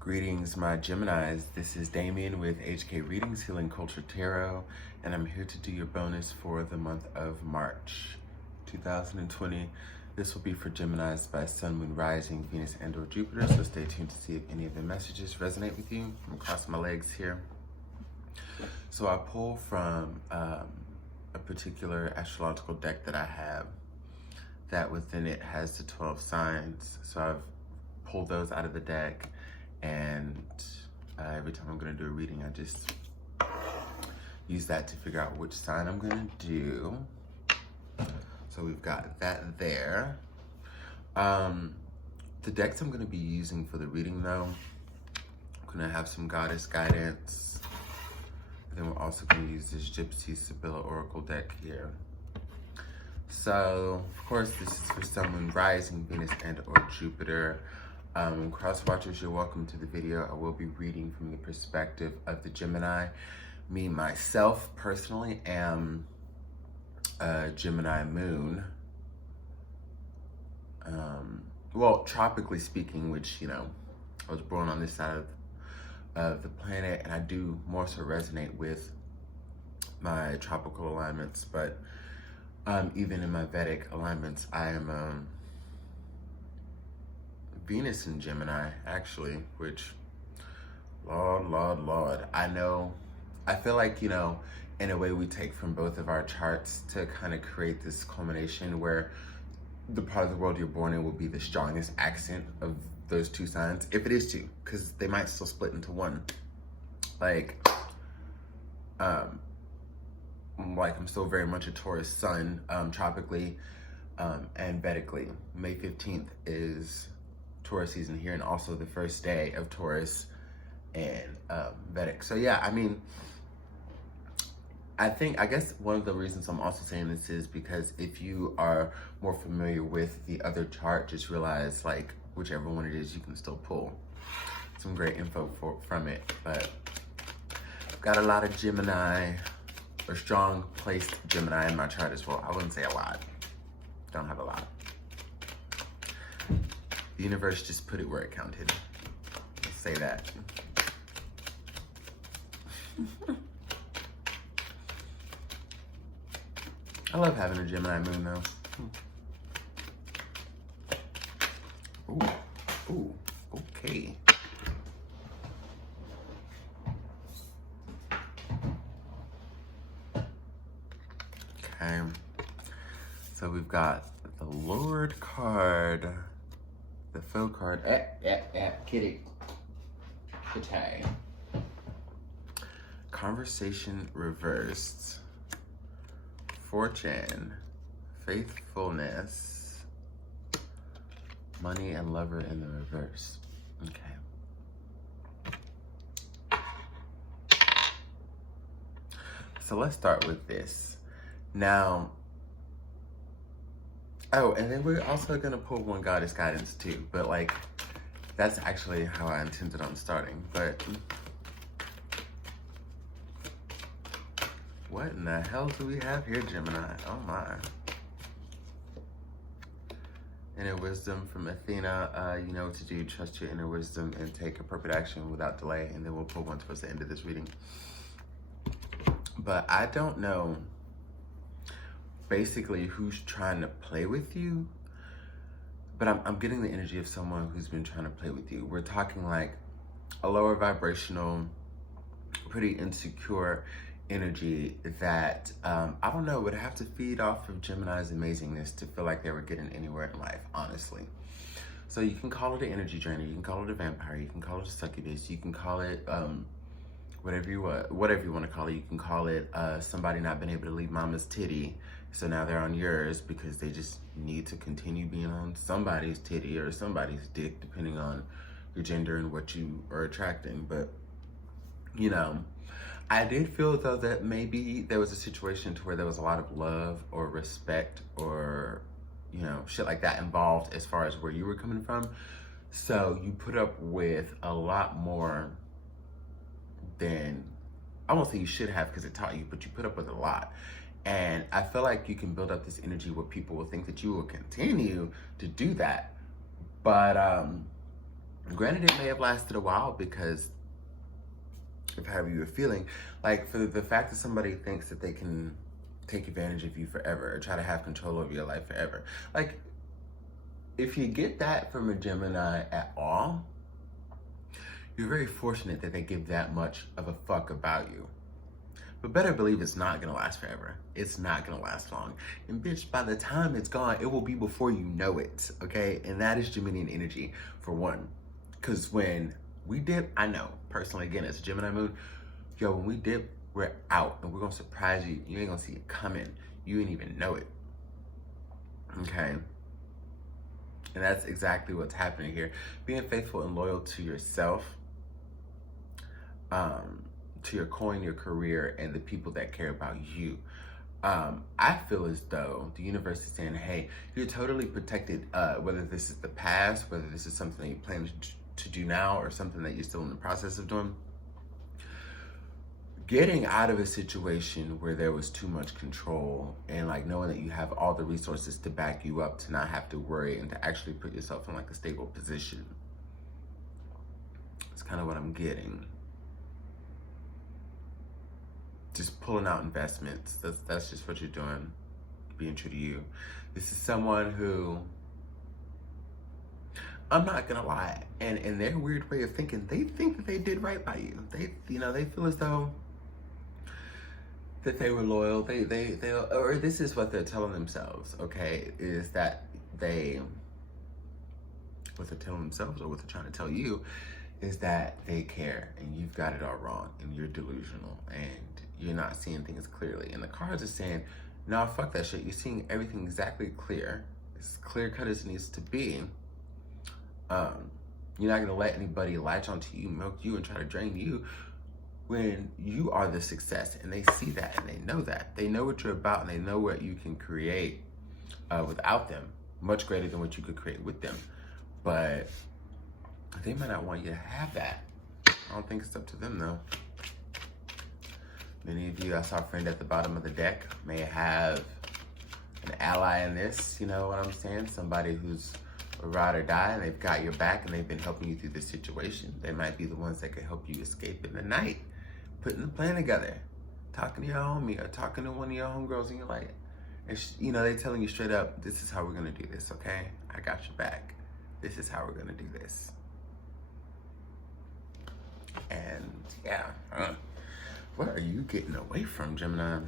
Greetings, my Geminis. This is Damien with HK Readings, Healing Culture Tarot, and I'm here to do your bonus for the month of March 2020. This will be for Geminis by Sun, Moon, Rising, Venus, and or Jupiter, so stay tuned to see if any of the messages resonate with you. I'm crossing my legs here. So I pull from a particular astrological deck that I have that within it has the 12 signs. So I've pulled those out of the deck. And every time I'm going to do a reading, I just use that to figure out which sign I'm going to do. So we've got that there. The decks I'm going to be using for the reading, though, I'm going to have some goddess guidance. And then we're also going to use this Gypsy Sibylla Oracle deck here. So, of course, this is for someone rising, Venus, and or Jupiter. Cross watchers, you're welcome to the video. I will be reading from the perspective of the Gemini. Me, myself, personally, am a Gemini moon. Well, tropically speaking, which, you know, I was born on this side of the planet, and I do more so resonate with my tropical alignments, but even in my Vedic alignments, I am Venus in Gemini, actually, which, Lord. I feel like, you know, in a way we take from both of our charts to kind of create this culmination where the part of the world you're born in will be the strongest accent of those two signs, if it is two, because they might still split into one. Like I'm still very much a Taurus sun, tropically, and Vedically. May 15th is Taurus season here, and also the first day of Taurus and Vedic. So yeah, I mean, I guess one of the reasons I'm also saying this is because if you are more familiar with the other chart, just realize, like, whichever one it is, you can still pull some great info from it. But I've got a lot of Gemini, or strong placed Gemini in my chart as well. I wouldn't say a lot. Don't have a lot. The universe just put it where it counted. Let's say that. I love having a Gemini moon, though. Ooh, okay. Okay. So we've got the Lord card. The faux card, kitty. Okay. Conversation reversed. Fortune, faithfulness, money and lover in the reverse. Okay. So let's start with this. Now, oh, and then we're also gonna pull one goddess guidance too, but like, that's actually how I intended on starting, but what in the hell do we have here, Gemini? Oh my. Inner wisdom from Athena, you know what to do, trust your inner wisdom and take appropriate action without delay, and then we'll pull one towards the end of this reading. But I don't know basically who's trying to play with you, but I'm getting the energy of someone who's been trying to play with you. We're talking like a lower vibrational, pretty insecure energy that, I don't know, would have to feed off of Gemini's amazingness to feel like they were getting anywhere in life, honestly. So you can call it an energy drainer, you can call it a vampire, you can call it a succubus, you can call it whatever you want to call it. You can call it somebody not been able to leave mama's titty, so now they're on yours because they just need to continue being on somebody's titty or somebody's dick, depending on your gender and what you are attracting. But, you know, I did feel though that maybe there was a situation to where there was a lot of love or respect or, you know, shit like that involved as far as where you were coming from. So you put up with a lot more than, I won't say you should have because it taught you, but you put up with a lot. And I feel like you can build up this energy where people will think that you will continue to do that. But Granted, it may have lasted a while because of how you were feeling. Like, for the fact that somebody thinks that they can take advantage of you forever or try to have control over your life forever. Like, if you get that from a Gemini at all, you're very fortunate that they give that much of a fuck about you. But better believe it's not gonna last forever. It's not gonna last long. And bitch, by the time it's gone, it will be before you know it, okay? And that is Geminian energy, for one. Because when we dip, I know, personally, again, it's a Gemini moon. Yo, when we dip, we're out. And we're gonna surprise you. You ain't gonna see it coming. You ain't even know it, okay? And that's exactly what's happening here. Being faithful and loyal to yourself, to your coin, your career, and the people that care about you. I feel as though the universe is saying, hey, you're totally protected, whether this is the past, whether this is something that you plan to do now, or something that you're still in the process of doing. Getting out of a situation where there was too much control, and like knowing that you have all the resources to back you up, to not have to worry, and to actually put yourself in like a stable position. It's kind of what I'm getting. Just pulling out investments. That's just what you're doing, being true to you. This is someone who, I'm not gonna lie, and in their weird way of thinking, they think that they did right by you. They feel as though that they were loyal. They or this is what they're telling themselves, okay, is that what they're telling themselves, or what they're trying to tell you, is that they care, and you've got it all wrong, and you're delusional, and you're not seeing things clearly. And the cards are saying, no, fuck that shit. You're seeing everything exactly clear. It's clear cut as it needs to be. You're not gonna let anybody latch onto you, milk you, and try to drain you when you are the success. And they see that, and they know that. They know what you're about, and they know what you can create without them. Much greater than what you could create with them. But they might not want you to have that. I don't think it's up to them, though. Many of you, I saw a friend at the bottom of the deck, may have an ally in this, you know what I'm saying? Somebody who's a ride or die, and they've got your back, and they've been helping you through this situation. They might be the ones that can help you escape in the night, putting the plan together, talking to your homie, or talking to one of your homegirls, and you're like, and you know, they're telling you straight up, this is how we're gonna do this, okay? I got your back. This is how we're gonna do this. And yeah, what are you getting away from, Gemini?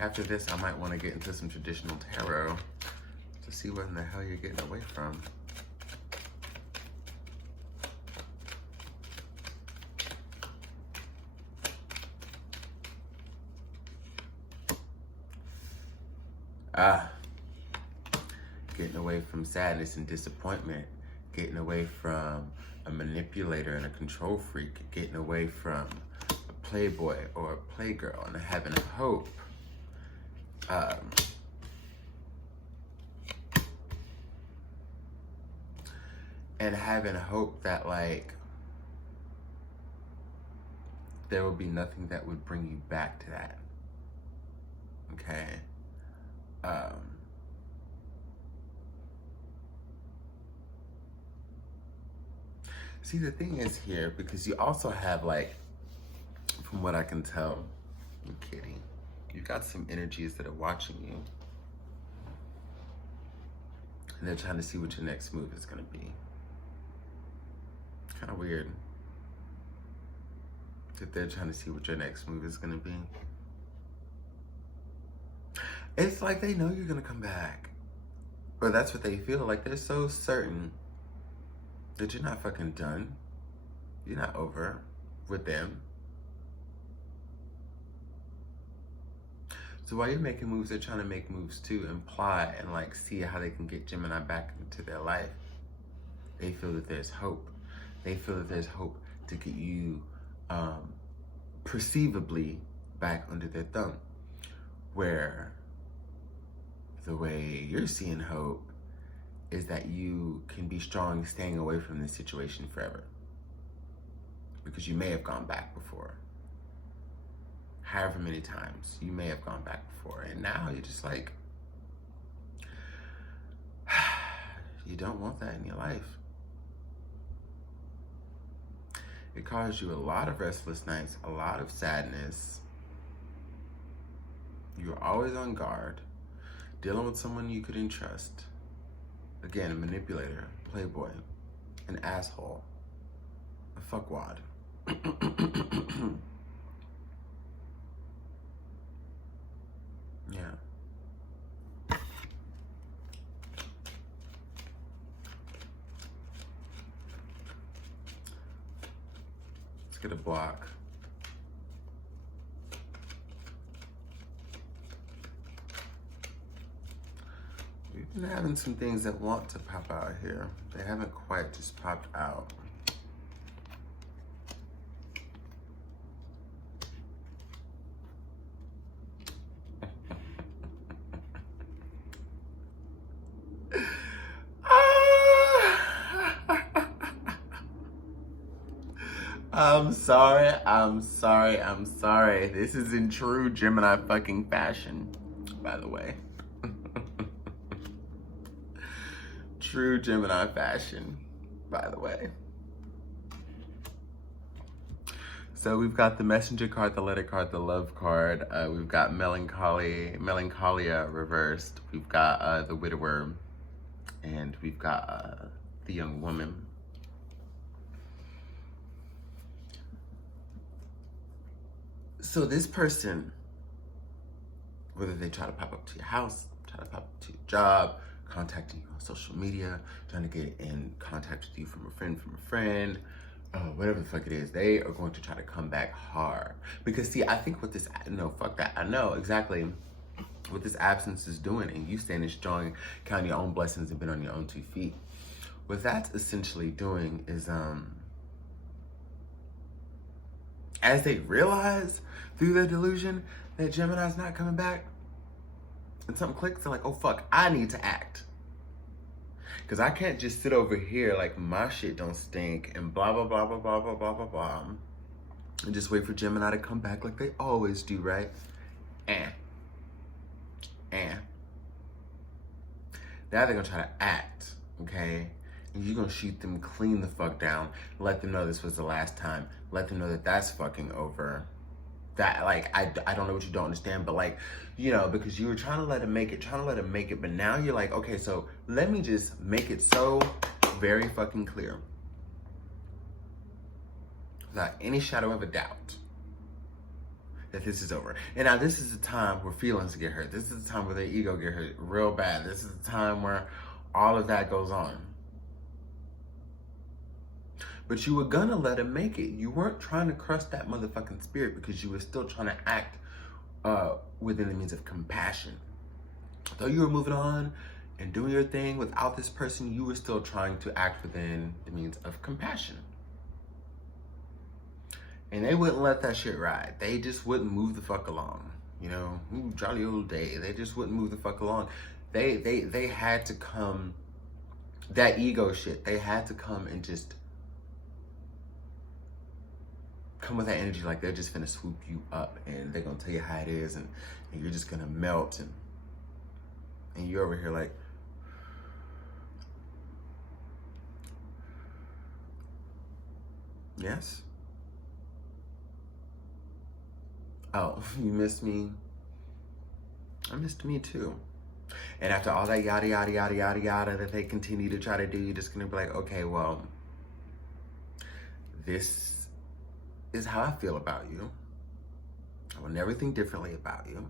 After this, I might want to get into some traditional tarot to see what in the hell you're getting away from. Getting away from sadness and disappointment. Getting away from a manipulator and a control freak. Getting away from a playboy or a playgirl, and having hope. And having hope that, like, there will be nothing that would bring you back to that. Okay? See, the thing is here, because you also have, like, from what I can tell, I'm kidding. You've got some energies that are watching you. And they're trying to see what your next move is going to be. Kind of weird that they're trying to see what your next move is going to be. It's like they know you're going to come back. Or that's what they feel. Like they're so certain that you're not fucking done. You're not over with them. So while you're making moves, they're trying to make moves too, imply and like see how they can get Gemini back into their life. They feel that there's hope. They feel that there's hope to get you perceivably back under their thumb. Where the way you're seeing hope is that you can be strong staying away from this situation forever. Because you may have gone back before. However many times you may have gone back before. And now you're just like, You don't want that in your life. It caused you a lot of restless nights, a lot of sadness. You're always on guard, dealing with someone you couldn't trust. Again, a manipulator, playboy, an asshole, a fuckwad. Yeah. Let's get a block. We've been having some things that want to pop out here. They haven't quite just popped out. I'm sorry. This is in true Gemini fucking fashion, by the way. True Gemini fashion, by the way. So we've got the Messenger card, the Letter card, the Love card. We've got Melancholia reversed. We've got the Widower, and we've got the Young Woman. So this person, whether they try to pop up to your house, try to pop up to your job, contacting you on social media, trying to get in contact with you from a friend, whatever the fuck it is, they are going to try to come back hard. Because see, I think what this, no, fuck that. I know exactly what this absence is doing, and you standing strong, counting your own blessings and been on your own 2 feet. What that's essentially doing is, as they realize through their delusion that Gemini's not coming back, and something clicks, they're like, oh fuck, I need to act. Because I can't just sit over here like my shit don't stink and blah, blah, blah, blah, blah, blah, blah, blah, blah, and just wait for Gemini to come back like they always do, right? Now they're gonna try to act, okay? And you're gonna shoot them clean the fuck down, let them know this was the last time, let them know that that's fucking over. That, like, I don't know what you don't understand, but like, you know, because you were trying to let him make it, but now you're like, okay, so let me just make it so very fucking clear, without any shadow of a doubt, that this is over. And now this is the time where feelings get hurt. This is the time where their ego get hurt real bad. This is the time where all of that goes on. But you were gonna let him make it. You weren't trying to crush that motherfucking spirit because you were still trying to act within the means of compassion. Though you were moving on and doing your thing without this person, you were still trying to act within the means of compassion. And they wouldn't let that shit ride. They just wouldn't move the fuck along. You know, ooh, jolly old day. They just wouldn't move the fuck along. They had to come, that ego shit, they had to come and just come with that energy like they're just finna swoop you up and they're gonna tell you how it is, and you're just gonna melt, and you're over here like, yes? Oh, you missed me? I missed me too. And after all that yada, yada, yada, yada, yada that they continue to try to do, you're just gonna be like, okay, well, this is how I feel about you. I will never think differently about you.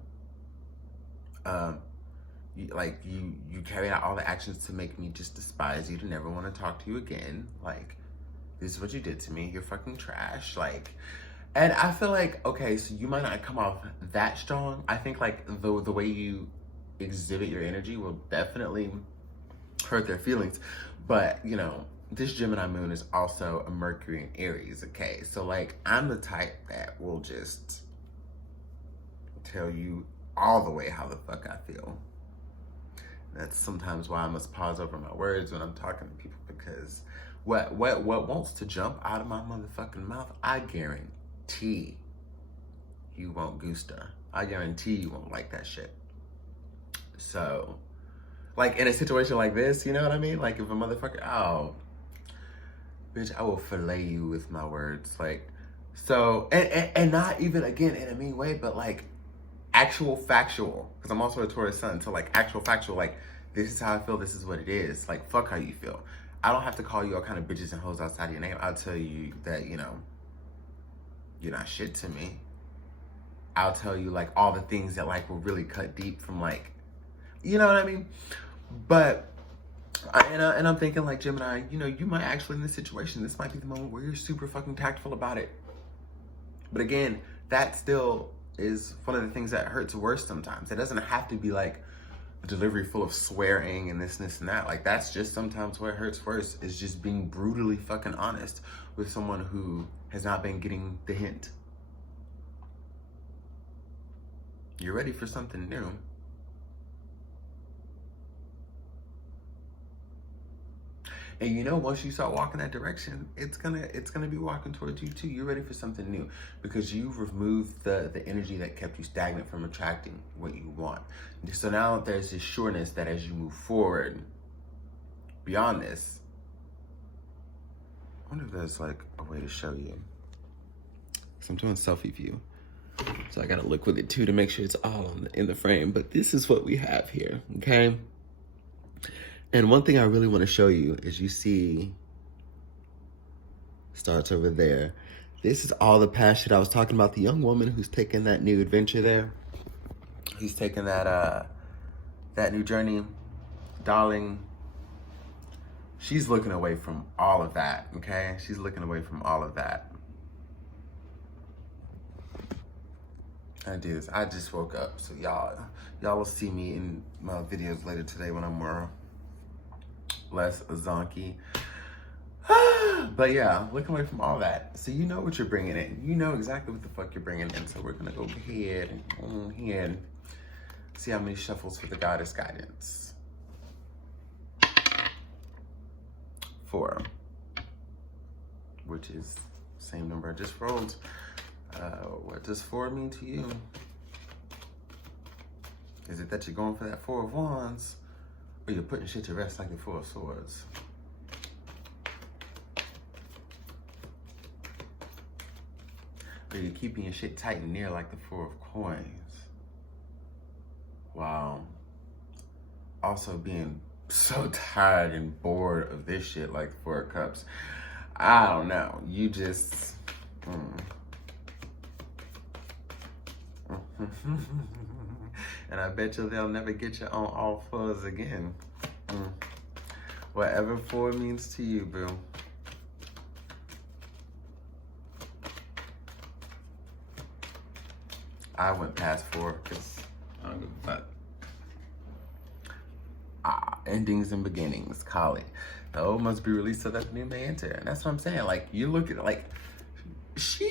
You carry out all the actions to make me just despise you, to never want to talk to you again. Like, this is what you did to me. You're fucking trash. Like, and I feel like, okay, so you might not come off that strong. I think like the way you exhibit your energy will definitely hurt their feelings. But, you know, this Gemini moon is also a Mercury in Aries, okay? So like, I'm the type that will just tell you all the way how the fuck I feel. That's sometimes why I must pause over my words when I'm talking to people, because what wants to jump out of my motherfucking mouth, I guarantee you won't gusta. I guarantee you won't like that shit. So Like in a situation like this, you know what I mean? Like if a motherfucker, oh, bitch, I will fillet you with my words. Like, so, and not even, again, in a mean way, but like actual factual. Because I'm also a Taurus sun. So like actual factual, like this is how I feel. This is what it is. Like, fuck how you feel. I don't have to call you all kind of bitches and hoes outside of your name. I'll tell you that, you know, you're not shit to me. I'll tell you like all the things that like will really cut deep from like, you know what I mean? But, and I'm thinking like, Gemini, you know, you might actually in this situation, this might be the moment where you're super fucking tactful about it. But again, that still is one of the things that hurts worse sometimes. It doesn't have to be like a delivery full of swearing and this and that. Like that's just sometimes what hurts worse, is just being brutally fucking honest with someone who has not been getting the hint. You're ready for something new. And you know, once you start walking that direction, it's gonna be walking towards you too. You're ready for something new because you've removed the energy that kept you stagnant from attracting what you want. So now there's this sureness that as you move forward beyond this, I wonder if there's like a way to show you. So I'm doing selfie view, so I gotta look with it too to make sure it's all in the frame. But this is what we have here, okay? And one thing I really want to show you is, you see, starts over there. This is all the past shit I was talking about. The young woman who's taking that new adventure there, who's taking that new journey, darling. She's looking away from all of that, okay? She's looking away from all of that. I do this. I just woke up, so y'all will see me in my videos later today when I'm more less zonky. But yeah, looking away from all that. So you know what you're bringing in. You know exactly what the fuck you're bringing in. So we're gonna go ahead and see how many shuffles for the goddess guidance. 4, which is same number I just rolled. What does 4 mean to you? Is it that you're going for that 4 of Wands? Or you're putting shit to rest like the 4 of Swords? Or you're keeping your shit tight and near like the 4 of Coins? Wow. Also being so tired and bored of this shit like the 4 of Cups. I don't know. You just... And I bet you they'll never get you on all 4s again. Whatever 4 means to you, boo. I went past 4 because I don't give a fuck. Endings and beginnings, Kali. The old must be released so that the new may enter. And that's what I'm saying. Like, you look at, like, she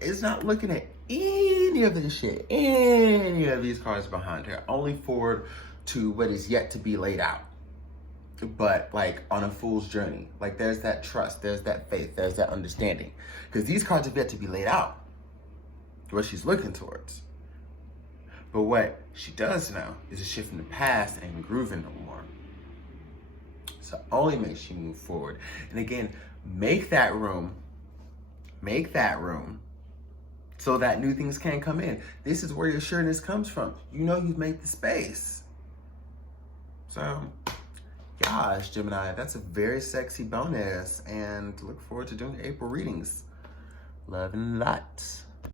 is not looking at any of this shit, any of these cards behind her, only forward to what is yet to be laid out. But like on a fool's journey, like there's that trust, there's that faith, there's that understanding, because these cards have yet to be laid out, what she's looking towards. But what she does know is a shift in the past and grooving no more. So only makes you move forward. And again, make that room so that new things can come in. This is where your sureness comes from. You know you've made the space. So, gosh, Gemini, that's a very sexy bonus, and look forward to doing April readings. Love and light.